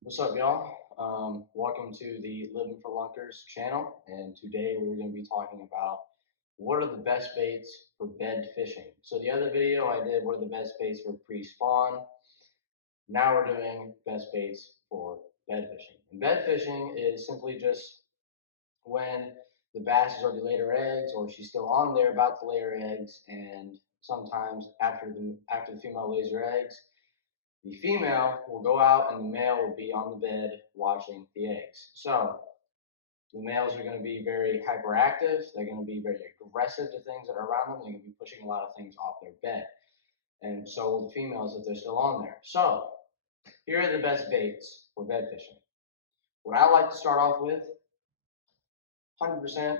What's up, y'all? Welcome to the Living for Lunkers channel, and today we're going to be talking about what are the best baits for bed fishing. So the other video I did what are the best baits for pre-spawn. Now we're doing best baits for bed fishing. And bed fishing is simply just when the bass has already laid her eggs, or she's still on there about to lay her eggs, and sometimes after the female lays her eggs, the female will go out and the male will be on the bed watching the eggs. So the males are going to be very hyperactive. They're going to be very aggressive to things that are around them. They're going to be pushing a lot of things off their bed. And so will the females if they're still on there. So here are the best baits for bed fishing. What I like to start off with, 100%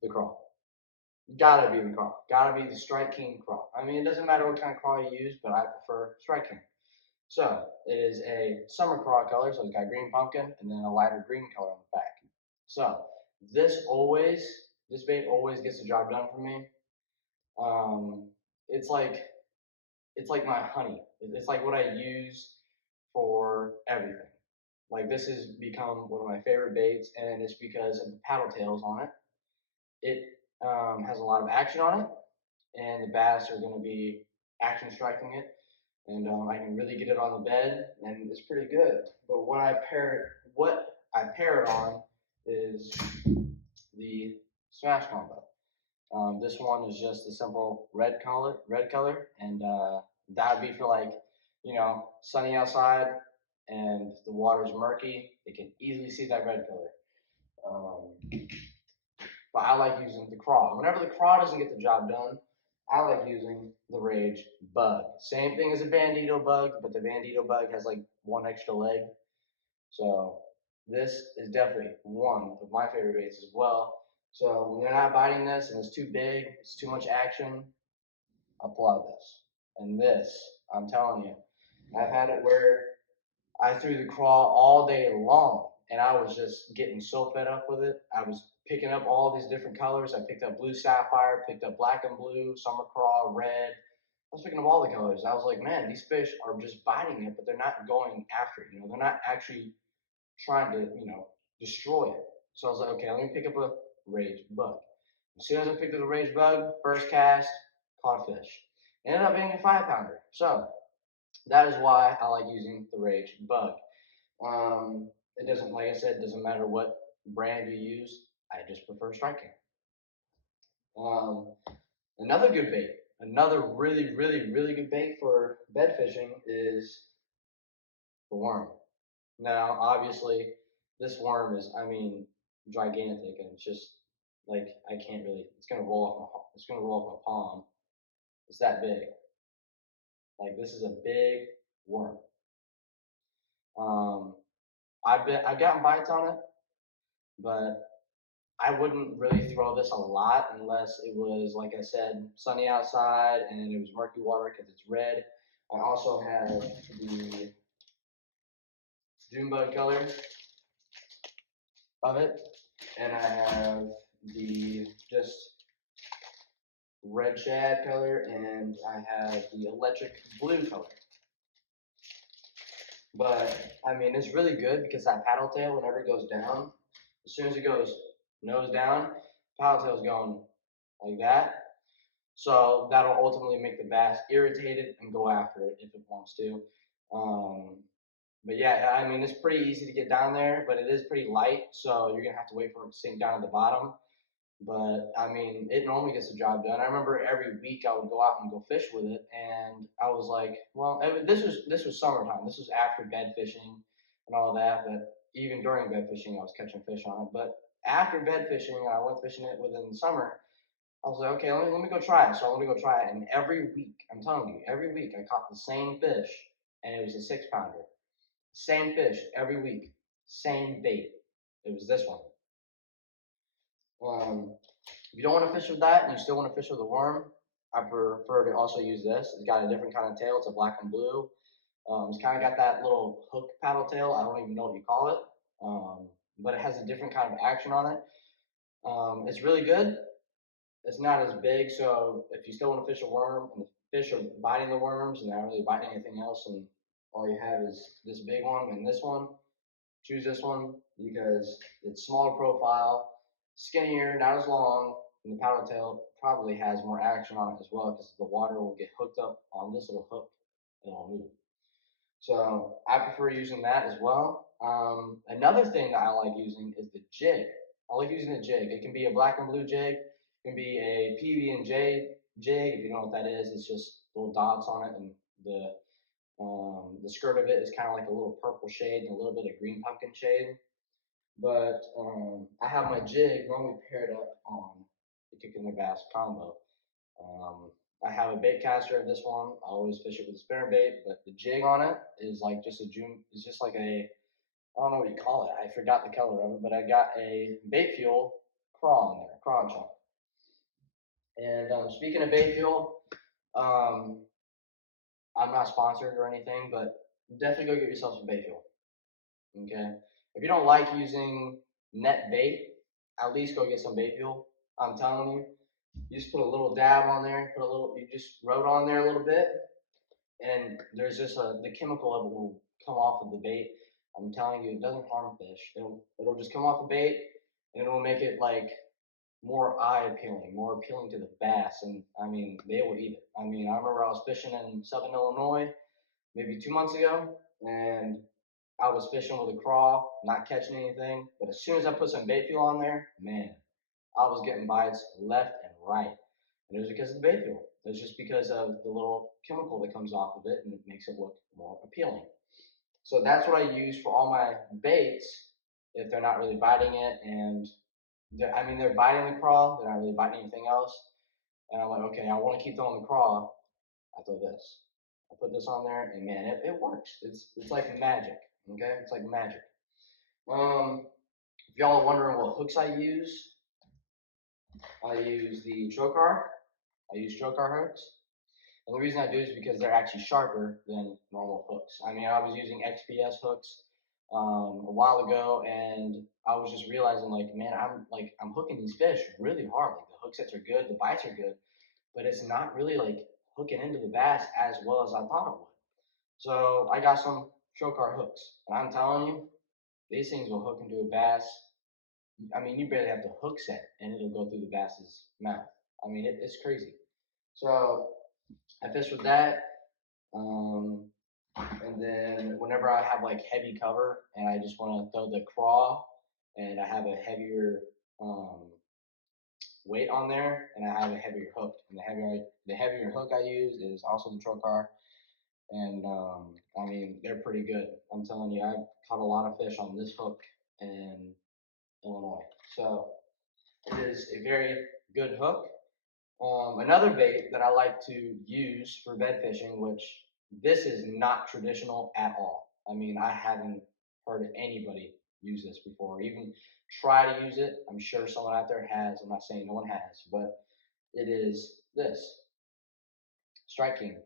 the crawl. Gotta be the crawl. Gotta be the Strike King crawl. I mean, it doesn't matter what kind of crawl you use, but I prefer Strike King. So it is a summer crawl color, so it's got green pumpkin and then a lighter green color on the back. So this bait always gets the job done for me. Um, it's like my honey. It's like what I use for everything. Like this has become one of my favorite baits, and it's because of the paddle tails on it. It has a lot of action on it, and the bass are going to be action striking it, and I can really get it on the bed, and it's pretty good. But what I pair it on is the Smash Combo. This one is just a simple red color, and that would be for like, sunny outside and the water's murky. It can easily see that red color. But I like using the craw. Whenever the craw doesn't get the job done, I like using the Rage Bug. Same thing as a Bandito Bug, but the Bandito Bug has like one extra leg. So this is definitely one of my favorite baits as well. So when they're not biting this and it's too big, it's too much action, I pull out this. And this, I'm telling you, I've had it where I threw the craw all day long, and I was just getting so fed up with it. I was picking up all these different colors. I picked up blue sapphire, picked up black and blue, summer craw, red. I was picking up all the colors. I was like, man, these fish are just biting it, but they're not going after it. They're not actually trying to, destroy it. So I was like, okay, let me pick up a Rage Bug. As soon as I picked up the Rage Bug, first cast, caught a fish. Ended up being a 5-pounder. So that is why I like using the Rage Bug. It doesn't, like I said, it doesn't matter what brand you use. I just prefer Strike King. Another good bait, another really, really, really good bait for bed fishing is the worm. Now, obviously, this worm is, gigantic, and it's just like I can't really. It's gonna roll off my palm. It's that big. Like this is a big worm. I've gotten bites on it, but I wouldn't really throw this a lot unless it was, like I said, sunny outside and it was murky water because it's red. I also have the June bug color of it, and I have the just red shad color, and I have the electric blue color. But I mean, it's really good because that paddle tail, whenever it goes down, as soon as it goes nose down, paddle tail's going like that. So that'll ultimately make the bass irritated and go after it if it wants to. But yeah, I mean, it's pretty easy to get down there, but it is pretty light, so you're gonna have to wait for it to sink down at the bottom. But I mean, it normally gets the job done. I remember every week I would go out and go fish with it, and I was like, well, this was summertime. This was after bed fishing and all that. But even during bed fishing, I was catching fish on it. But after bed fishing, I went fishing it within the summer. I was like, okay, let me go try it. So I want to go try it, and every week, I'm telling you, every week I caught the same fish, and it was a 6-pounder. Same fish every week, same bait. It was this one. If you don't want to fish with that and you still want to fish with a worm, I prefer to also use this. It's got a different kind of tail. It's a black and blue. It's kind of got that little hook paddle tail. I don't even know what you call it, but it has a different kind of action on it. It's really good. It's not as big, so if you still want to fish a worm and the fish are biting the worms and they're not really biting anything else, and all you have is this big one and this one. Choose this one because it's smaller profile, skinnier, not as long, and the paddle tail probably has more action on it as well because the water will get hooked up on this little hook and it'll move. So I prefer using that as well. Another thing that I like using is the jig. I like using the jig. It can be a black and blue jig. It can be a PB&J jig. If you know what that is, it's just little dots on it, and the skirt of it is kind of like a little purple shade and a little bit of green pumpkin shade. But I have my jig normally paired up on the Kicking the Bass combo. Um, I have a bait caster of this one. I always fish it with a spinner bait, but the jig on it is like just a June. It's just like a, I don't know what you call it. I forgot the color of it, but I got a bait fuel craw in there, craw chunk. And speaking of bait fuel, um, I'm not sponsored or anything, but definitely go get yourself some bait fuel. Okay. If you don't like using net bait, at least go get some bait fuel. I'm telling you, you just put a little dab on there, you just wrote on there a little bit, and there's just the chemical of it will come off of the bait. I'm telling you, it doesn't harm fish. It'll just come off the bait, and it'll make it like more eye appealing, more appealing to the bass, and I mean they will eat it. I mean I remember I was fishing in Southern Illinois maybe 2 months ago, and I was fishing with a craw, not catching anything. But as soon as I put some bait fuel on there, man, I was getting bites left and right. And it was because of the bait fuel. It's just because of the little chemical that comes off of it and it makes it look more appealing. So that's what I use for all my baits if they're not really biting it. And I mean, they're biting the craw, they're not really biting anything else. And I'm like, okay, I want to keep throwing the craw. I throw this. I put this on there, and man, it works. It's like magic. Okay, it's like magic. If y'all are wondering what hooks I use the Trokar. I use Trokar hooks. And the reason I do is because they're actually sharper than normal hooks. I mean, I was using XPS hooks a while ago, and I was just realizing, like, man, I'm hooking these fish really hard. Like the hook sets are good, the bites are good, but it's not really like hooking into the bass as well as I thought it would. So I got some Trokar hooks, and I'm telling you, these things will hook into a bass. I mean, you barely have to hook set, and it'll go through the bass's mouth. I mean, it's crazy. So I fish with that. Um, and then whenever I have like heavy cover and I just want to throw the craw and I have a heavier um, weight on there and I have a heavier hook. And the heavier hook I use is also the Trokar. And I mean, they're pretty good. I'm telling you, I've caught a lot of fish on this hook in Illinois. So it is a very good hook. Another bait that I like to use for bed fishing, which this is not traditional at all. I mean, I haven't heard anybody use this before, even try to use it. I'm sure someone out there has. I'm not saying no one has, but it is this Strike King.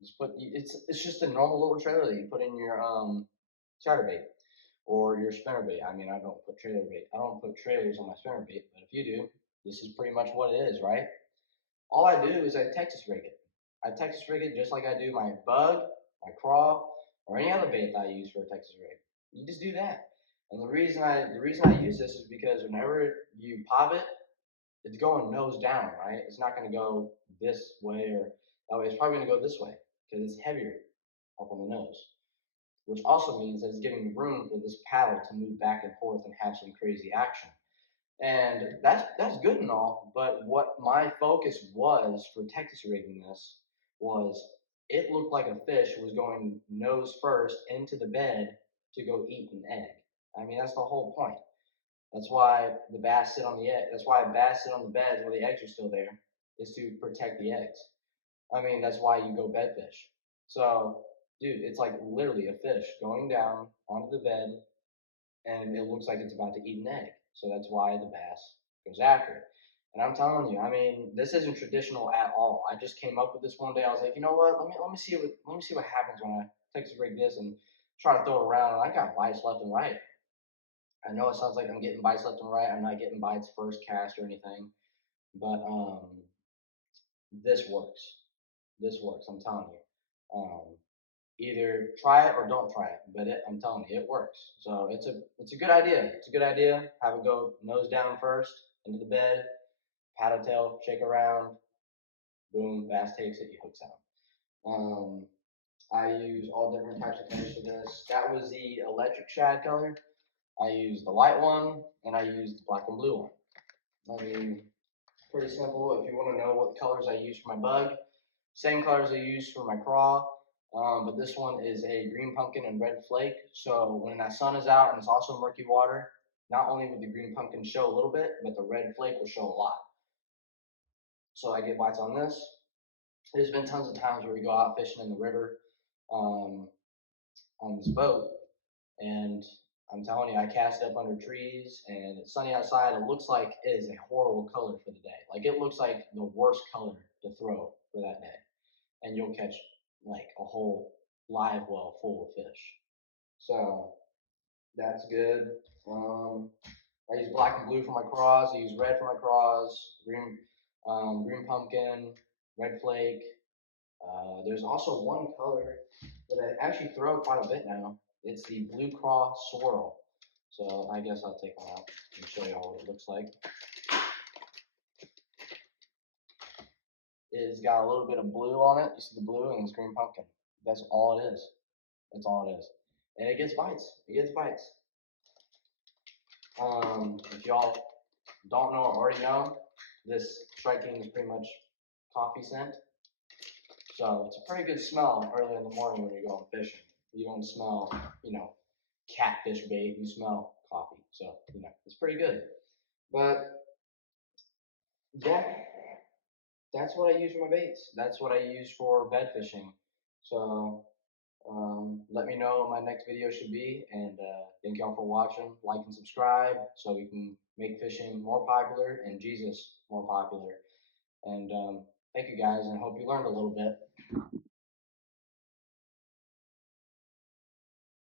It's just a normal little trailer that you put in your chatterbait or your spinnerbait. I mean, I don't put trailer bait. I don't put trailers on my spinnerbait, but if you do, this is pretty much what it is, right? All I do is I Texas rig it. I Texas rig it just like I do my bug, my craw, or any other bait that I use for a Texas rig. You just do that. And the reason I use this is because whenever you pop it, it's going nose down, right? It's not going to go this way or that way. It's probably going to go this way because it's heavier up on the nose, which also means that it's giving room for this paddle to move back and forth and have some crazy action. And that's good and all, but what my focus was for Texas rigging this was it looked like a fish was going nose first into the bed to go eat an egg. I mean, that's the whole point. That's why the bass sit on the egg. That's why bass sit on the beds where the eggs are still there, is to protect the eggs. I mean, that's why you go bed fish. So, dude, it's like literally a fish going down onto the bed, and it looks like it's about to eat an egg. So that's why the bass goes after it. And I'm telling you, I mean, this isn't traditional at all. I just came up with this one day. I was like, you know what? Let me see what happens when I Texas rig this and try to throw it around. And I got bites left and right. I know it sounds like I'm getting bites left and right. I'm not getting bites first cast or anything, but this works. This works. I'm telling you. either try it or don't try it. But I'm telling you, it works. So it's a good idea. It's a good idea. Have it go nose down first into the bed, paddle tail, shake around, boom, bass takes it, he hooks out. I use all different types of colors for this. That was the electric shad color. I used the light one, and I used the black and blue one. I mean, pretty simple. If you want to know what colors I use for my bug, same colors I use for my craw, but this one is a green pumpkin and red flake. So when that sun is out and it's also murky water, not only would the green pumpkin show a little bit, but the red flake will show a lot. So I get bites on this. There's been tons of times where we go out fishing in the river on this boat, and I'm telling you, I cast it up under trees, and it's sunny outside. It looks like it is a horrible color for the day. Like it looks like the worst color to throw for that day, and you'll catch like a whole live well full of fish. So that's good. I use black and blue for my craws. I use red for my craws. Green pumpkin, red flake. There's also one color that I actually throw quite a bit now. It's the blue craw swirl. So I guess I'll take one out and show you all what it looks like. It's got a little bit of blue on it. You see the blue and it's green pumpkin. That's all it is. That's all it is. And it gets bites. It gets bites. If y'all don't know or already know, this Strike King is pretty much coffee scent. So it's a pretty good smell early in the morning when you're going fishing. You don't smell, catfish bait, you smell coffee. So, it's pretty good. But yeah, that's what I use for my baits. That's what I use for bed fishing. So let me know what my next video should be. And thank y'all for watching. Like and subscribe so we can make fishing more popular and Jesus more popular. And thank you guys, and hope you learned a little bit.